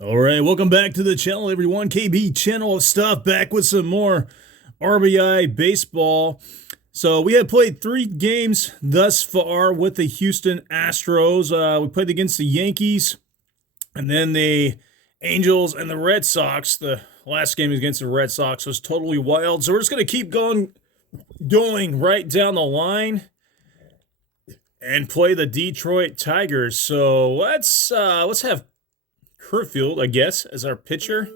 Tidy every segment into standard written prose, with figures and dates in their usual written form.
All right, welcome back to the channel, everyone. KB channel of stuff, back with some more RBI baseball. So we have played 3 games thus far with the Houston Astros. We played against the Yankees, and then the Angels and the Red Sox. The last game against the Red Sox was totally wild. So we're just gonna keep going right down the line and play the Detroit Tigers. So let's have Kerfield, I guess, as our pitcher,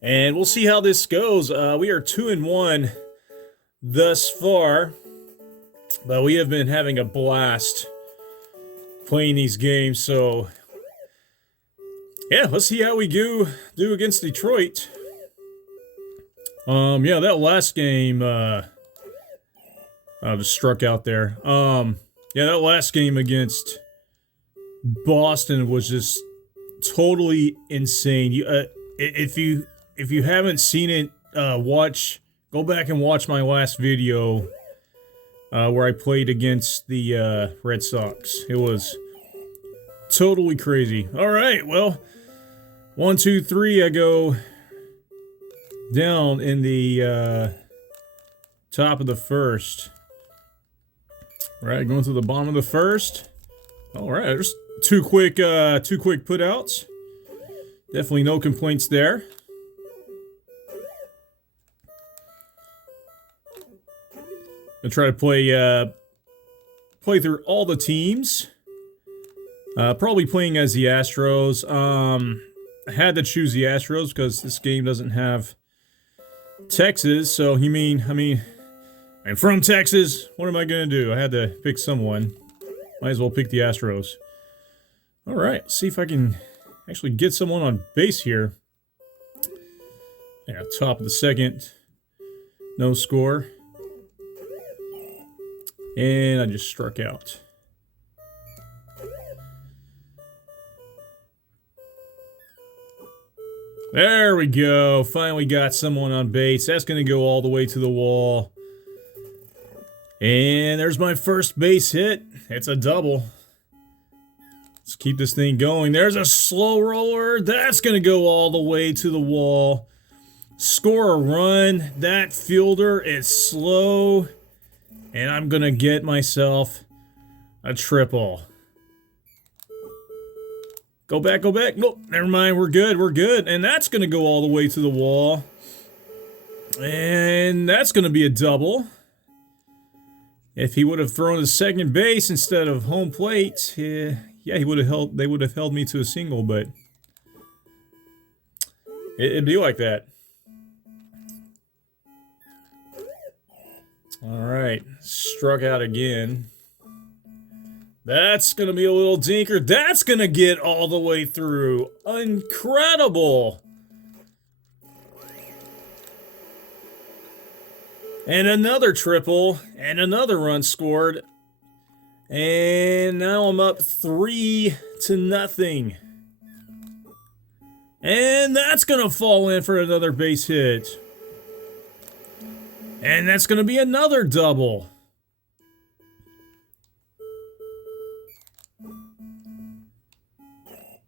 and we'll see how this goes. We are 2-1 thus far, but we have been having a blast playing these games. So yeah, let's see how we do against Detroit. Yeah, that last game, I just struck out there. Yeah, that last game against Boston was just totally insane. If you haven't seen it, go back and watch my last video where I played against the Red Sox. It was totally crazy. All right, well, 1, 2, 3. I go down in the top of the first. All right, going to the bottom of the first. All right, there's two quick putouts. Definitely no complaints there. Gonna try to play through all the teams. Probably playing as the Astros. I had to choose the Astros because this game doesn't have Texas. So I mean, I'm from Texas. What am I gonna do? I had to pick someone. Might as well pick the Astros. All right, let's see if I can actually get someone on base here. Yeah, top of the second. No score. And I just struck out. There we go. Finally got someone on base. That's going to go all the way to the wall. And there's my first base hit. It's a double. Let's keep this thing going. There's a slow roller. That's going to go all the way to the wall. Score a run. That fielder is slow. And I'm going to get myself a triple. Go back, go back. Nope, never mind. We're good. And that's going to go all the way to the wall. And that's going to be a double. If he would have thrown to second base instead of home plate, yeah, he would have held. They would have held me to a single, but it'd be like that. All right, struck out again. That's gonna be a little dinker. That's gonna get all the way through. Incredible. And another triple, and another run scored. And now I'm up 3-0. And that's going to fall in for another base hit. And that's going to be another double.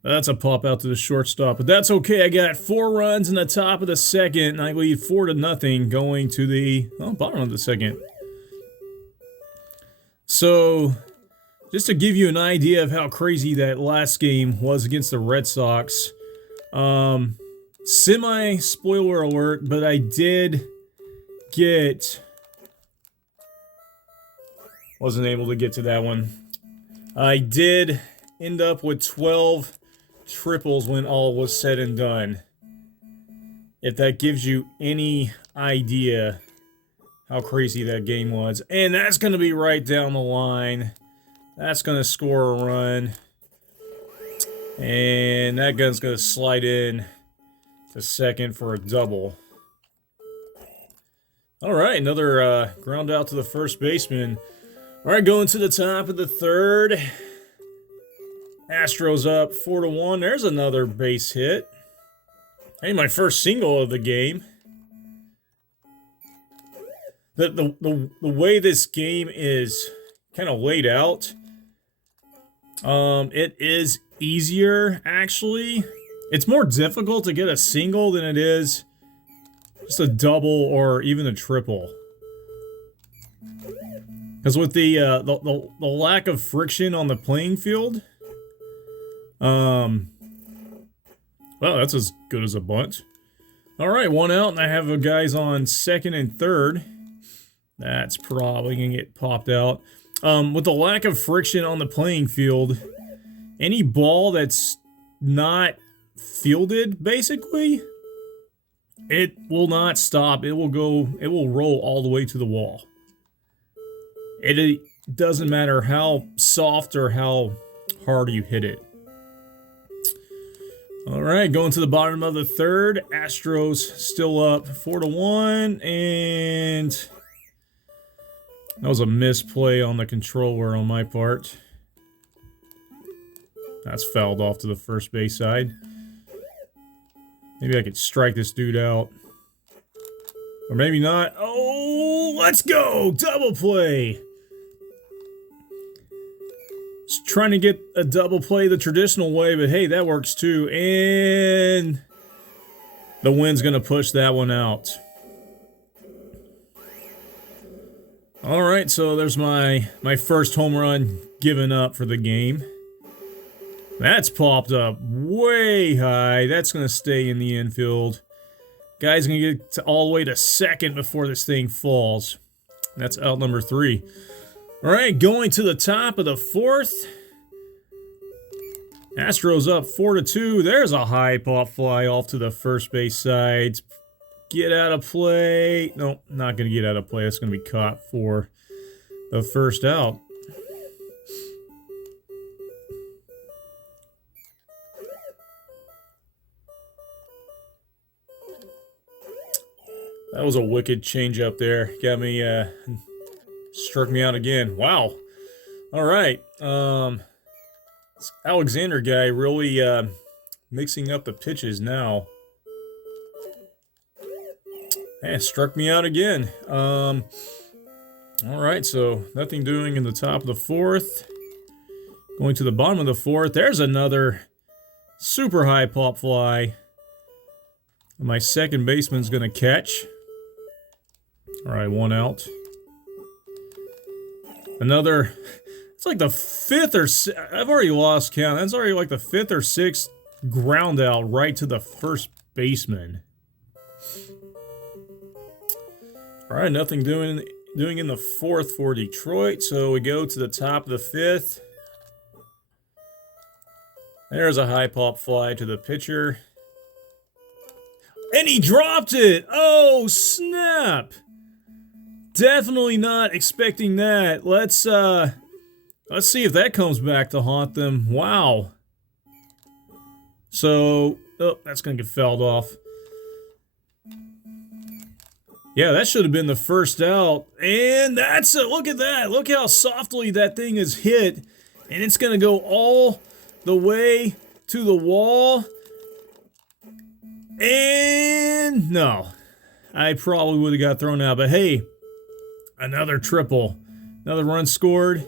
That's a pop out to the shortstop, but that's okay. I got 4 runs in the top of the second, and I lead 4-0 going to the bottom of the second. So, just to give you an idea of how crazy that last game was against the Red Sox, semi-spoiler alert, but I did get... wasn't able to get to that one. I did end up with 12 triples when all was said and done. If that gives you any idea how crazy that game was. And that's going to be right down the line. That's going to score a run. And that gun's going to slide in to second for a double. All right, another ground out to the first baseman. All right, going to the top of the third. Astros up 4-1. There's another base hit. Hey, my first single of the game. The way this game is kind of laid out, it is easier actually It's more difficult to get a single than it is just a double or even a triple. Because with the lack of friction on the playing field, well, that's as good as a bunt. All right, one out, and I have guys on second and third. That's probably gonna get popped out. With the lack of friction on the playing field, any ball that's not fielded, basically, it will not stop. It will roll all the way to the wall. It doesn't matter how soft or how hard you hit it. All right, going to the bottom of the third. Astros still up 4-1, and that was a misplay on the controller on my part. That's fouled off to the first base side. Maybe I could strike this dude out. Or maybe not. Oh, let's go! Double play! Just trying to get a double play the traditional way, but hey, that works too. And the wind's going to push that one out. All right, so there's my first home run given up for the game. That's popped up way high. That's going to stay in the infield. Guy's going to get all the way to second before this thing falls. That's out number 3. All right, going to the top of the fourth. Astros up 4-2. There's a high pop fly off to the first base side. Get out of play. Nope, not going to get out of play. That's going to be caught for the first out. That was a wicked change up there. Got me, struck me out again. Wow. All right. This Alexander guy really mixing up the pitches now. And struck me out again. All right, so nothing doing in the top of the fourth. Going to the bottom of the fourth. There's another super high pop fly. My second baseman's going to catch. All right, one out. Another, it's like the fifth or, I've already lost count. That's already like the fifth or sixth ground out right to the first baseman. All right, nothing doing in the fourth for Detroit, so we go to the top of the fifth. There's a high pop fly to the pitcher. And he dropped it! Oh, snap! Definitely not expecting that. Let's see if that comes back to haunt them. Wow. So, oh, that's gonna get fouled off. Yeah, that should have been the first out. And that's it. Look at that. Look how softly that thing is hit. And it's going to go all the way to the wall. And no. I probably would have got thrown out. But hey, another triple. Another run scored.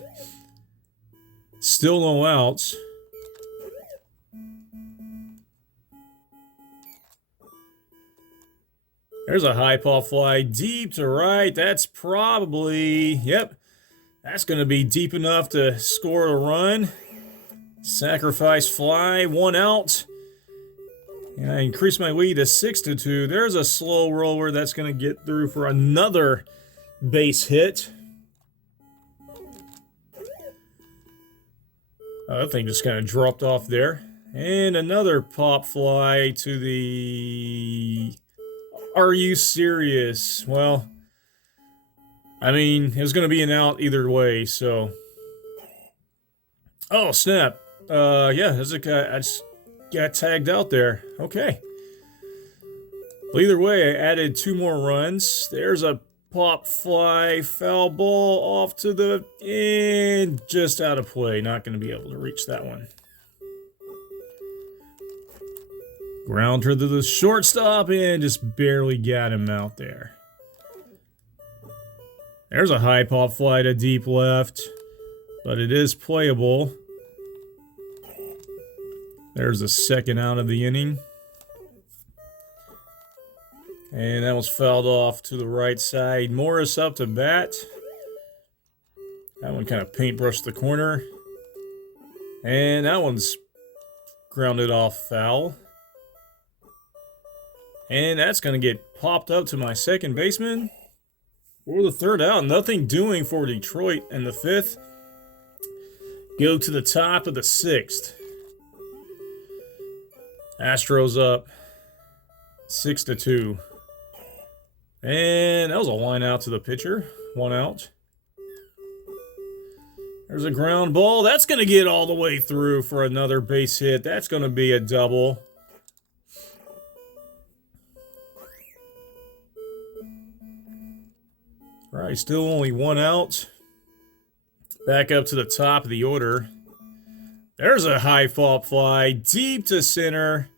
Still no outs. There's a high pop fly deep to right. That's probably, yep, that's going to be deep enough to score a run. Sacrifice fly, one out. And I increase my lead to 6-2. There's a slow roller that's going to get through for another base hit. That thing just kind of dropped off there. And another pop fly to the... Are you serious? Well, I mean, it was going to be an out either way, so... Oh, snap. Yeah, there's a guy... I just got tagged out there. Okay. Well, either way, I added 2 more runs. There's a pop fly, foul ball off to the... And just out of play. Not going to be able to reach that one. Grounder to the shortstop and just barely got him out there. There's a high pop fly to deep left, but it is playable. There's the second out of the inning. And that was fouled off to the right side. Morris up to bat. That one kind of paintbrushed the corner. And that one's grounded off foul. And that's going to get popped up to my second baseman for the third out. Nothing doing for Detroit in the fifth. Go to the top of the sixth. Astros up 6-2. And that was a line out to the pitcher. 1 out. There's a ground ball. That's going to get all the way through for another base hit. That's going to be a double. All right, still only 1 out. Back up to the top of the order. There's a high pop fly, deep to center.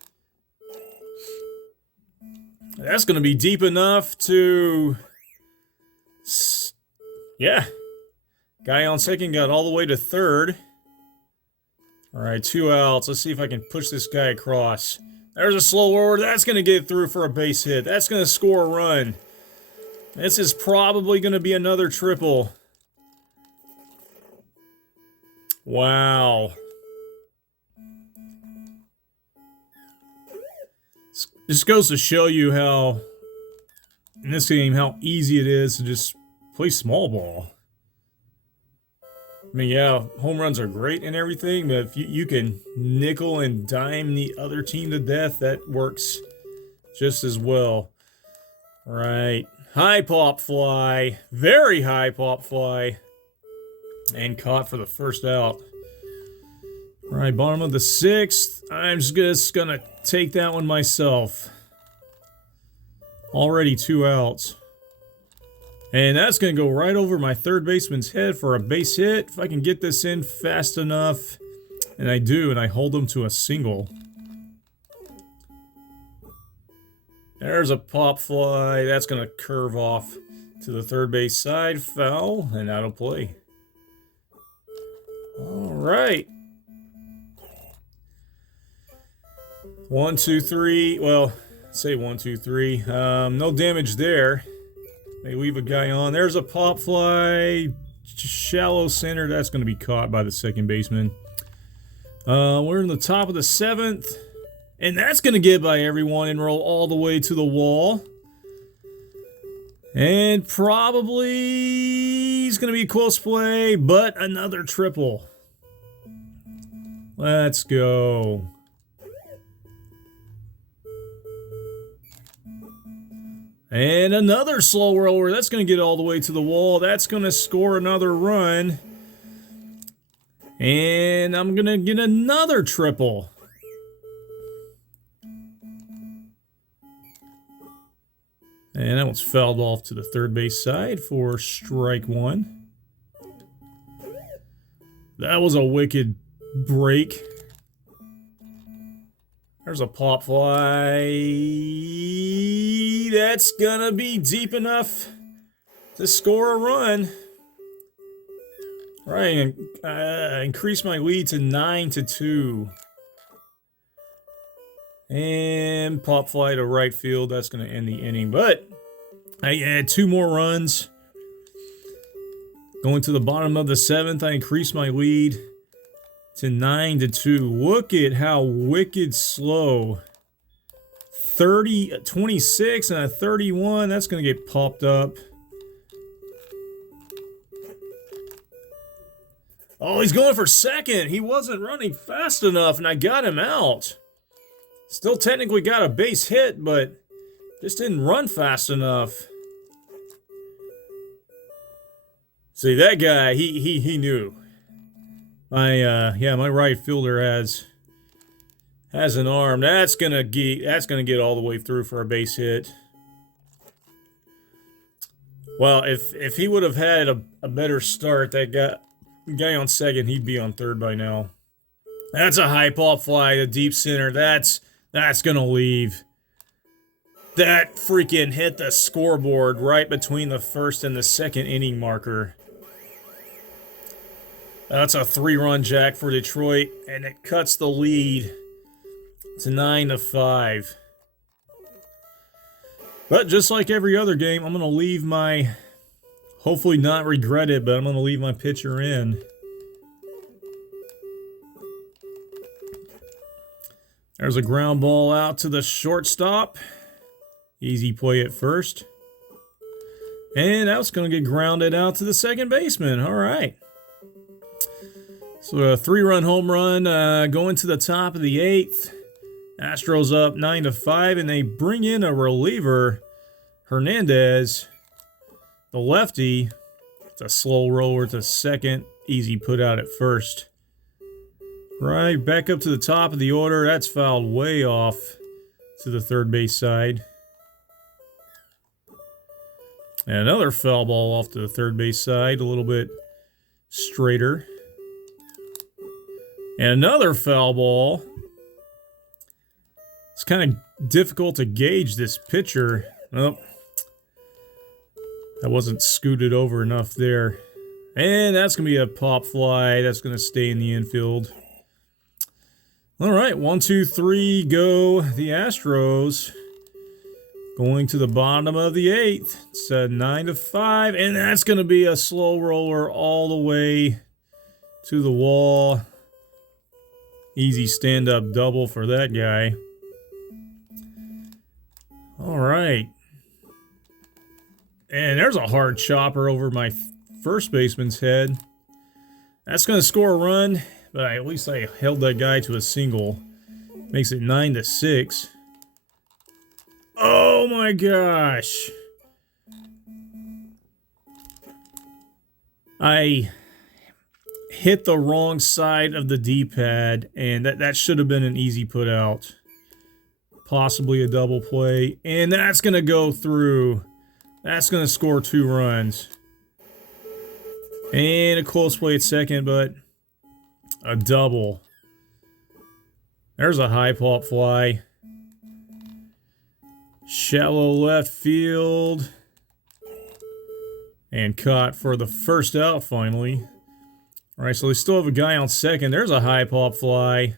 That's going to be deep enough to... Yeah. Guy on second got all the way to third. All right, 2 outs. Let's see if I can push this guy across. There's a slow roller. That's going to get through for a base hit. That's going to score a run. This is probably going to be another triple. Wow. This goes to show you how, in this game, how easy it is to just play small ball. I mean, yeah, home runs are great and everything, but if you can nickel and dime the other team to death, that works just as well. All right. High pop fly. Very high pop fly. And caught for the first out. All right, bottom of the sixth. I'm just going to take that one myself. Already 2 outs. And that's going to go right over my third baseman's head for a base hit. If I can get this in fast enough. And I do, and I hold him to a single. There's a pop fly. That's going to curve off to the third base side. Foul, and out of play. All right. 1, 2, 3. Well, say 1, 2, 3. No damage there. They leave a guy on. There's a pop fly. Shallow center. That's going to be caught by the second baseman. We're in the top of the seventh. And that's going to get by everyone and roll all the way to the wall. And probably it's going to be a close play, but another triple. Let's go. And another slow roller. That's going to get all the way to the wall. That's going to score another run. And I'm going to get another triple. And that one's fouled off to the third base side for strike 1. That was a wicked break. There's a pop fly. That's gonna be deep enough to score a run. All right, increase my lead to 9-2. And pop fly to right field. That's going to end the inning. But I had 2 more runs. Going to the bottom of the seventh, I increased my lead to 9-2. Look at how wicked slow. 26 and a 31. That's going to get popped up. Oh, he's going for second. He wasn't running fast enough, and I got him out. Still technically got a base hit, but just didn't run fast enough. See, that guy, he knew. My right fielder has an arm. That's gonna get all the way through for a base hit. Well, if he would have had a better start, that guy on second, he'd be on third by now. That's a high pop fly to deep center. That's gonna leave. That freaking hit the scoreboard right between the first and the second inning marker. That's a 3-run jack for Detroit, and it cuts the lead It's 9-5. But just like every other game, I'm going to leave my, hopefully not regret it, but I'm going to leave my pitcher in. There's a ground ball out to the shortstop. Easy play at first. And that's going to get grounded out to the second baseman. All right. So a 3-run home run going to the top of the 8th. Astros up 9-5, and they bring in a reliever, Hernandez, the lefty. It's a slow roller to second. Easy put out at first. Right, back up to the top of the order. That's fouled way off to the third base side. And another foul ball off to the third base side, a little bit straighter. And another foul ball. It's kind of difficult to gauge this pitcher. Oh, that wasn't scooted over enough there. And that's going to be a pop fly. That's going to stay in the infield. All right, 1, 2, 3, go. The Astros going to the bottom of the 8th. It's 9-5, and that's going to be a slow roller all the way to the wall. Easy stand-up double for that guy. All right. And there's a hard chopper over my first baseman's head. That's going to score a run, but at least I held that guy to a single. Makes it 9-6. Oh my gosh. I hit the wrong side of the D-pad, and that should have been an easy put out. Possibly a double play, and that's going to go through. That's going to score 2 runs. And a close play at second, but a double. There's a high pop fly. Shallow left field. And caught for the first out finally. All right, so they still have a guy on second. There's a high pop fly.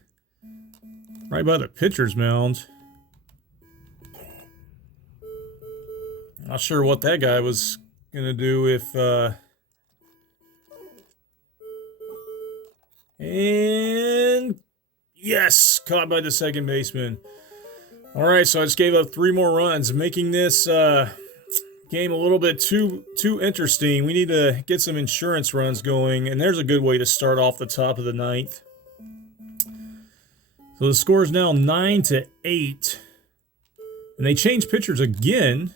Right by the pitcher's mound. Not sure what that guy was going to do if... And... Yes! Caught by the second baseman. Alright, so I just gave up 3 more runs, making this game a little bit too interesting. We need to get some insurance runs going, and there's a good way to start off the top of the 9th. So the score is now 9-8. And they changed pitchers again.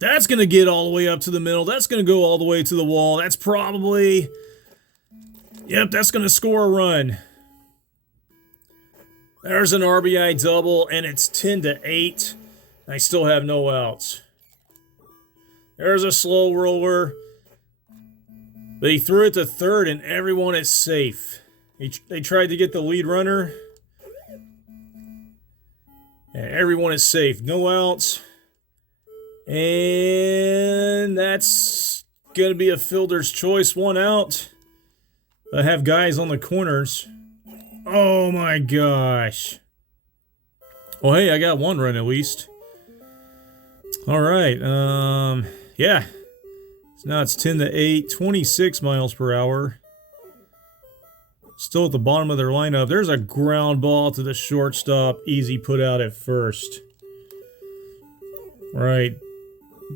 That's going to get all the way up to the middle. That's going to go all the way to the wall. That's probably... Yep, that's going to score a run. There's an R.B.I. double, and it's 10-8. I still have no outs. There's a slow roller. They threw it to third, and everyone is safe. They tried to get the lead runner. And everyone is safe. No outs. And that's going to be a fielder's choice. 1 out. I have guys on the corners. Oh my gosh. Well, hey, I got 1 run at least. All right. Yeah. So now it's 10-8, 26 miles per hour. Still at the bottom of their lineup. There's a ground ball to the shortstop. Easy put out at first. All right.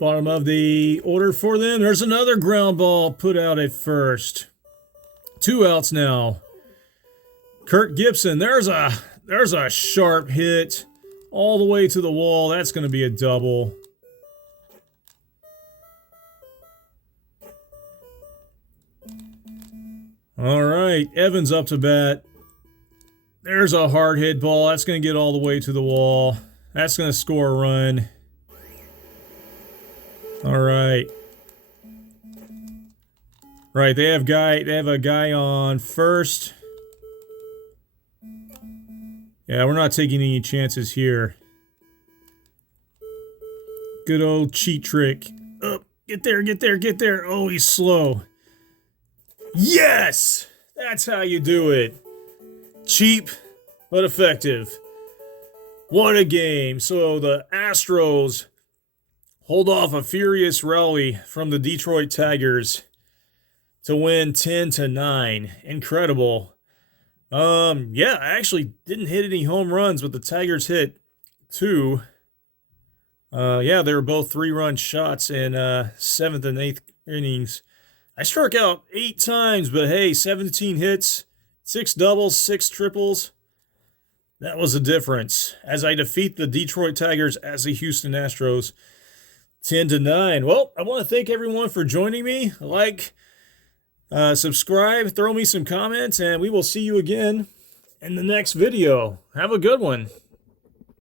Bottom of the order for them. There's another ground ball put out at first. 2 outs now. Kurt Gibson, there's a sharp hit all the way to the wall. That's going to be a double. All right, Evans up to bat. There's a hard hit ball. That's going to get all the way to the wall. That's going to score a run. All right. Right, they have a guy on first. Yeah, we're not taking any chances here. Good old cheat trick. Oh, get there, get there, get there. Oh, he's slow. Yes! That's how you do it. Cheap, but effective. What a game. So the Astros hold off a furious rally from the Detroit Tigers to win 10-9. Incredible. Yeah, I actually didn't hit any home runs, but the Tigers hit two. Yeah, they were both 3-run shots in 7th and 8th innings. I struck out 8 times, but hey, 17 hits, 6 doubles, 6 triples. That was the difference as I defeat the Detroit Tigers as the Houston Astros 10-9. Well, I want to thank everyone for joining me. Like, subscribe, throw me some comments, and we will see you again in the next video. Have a good one.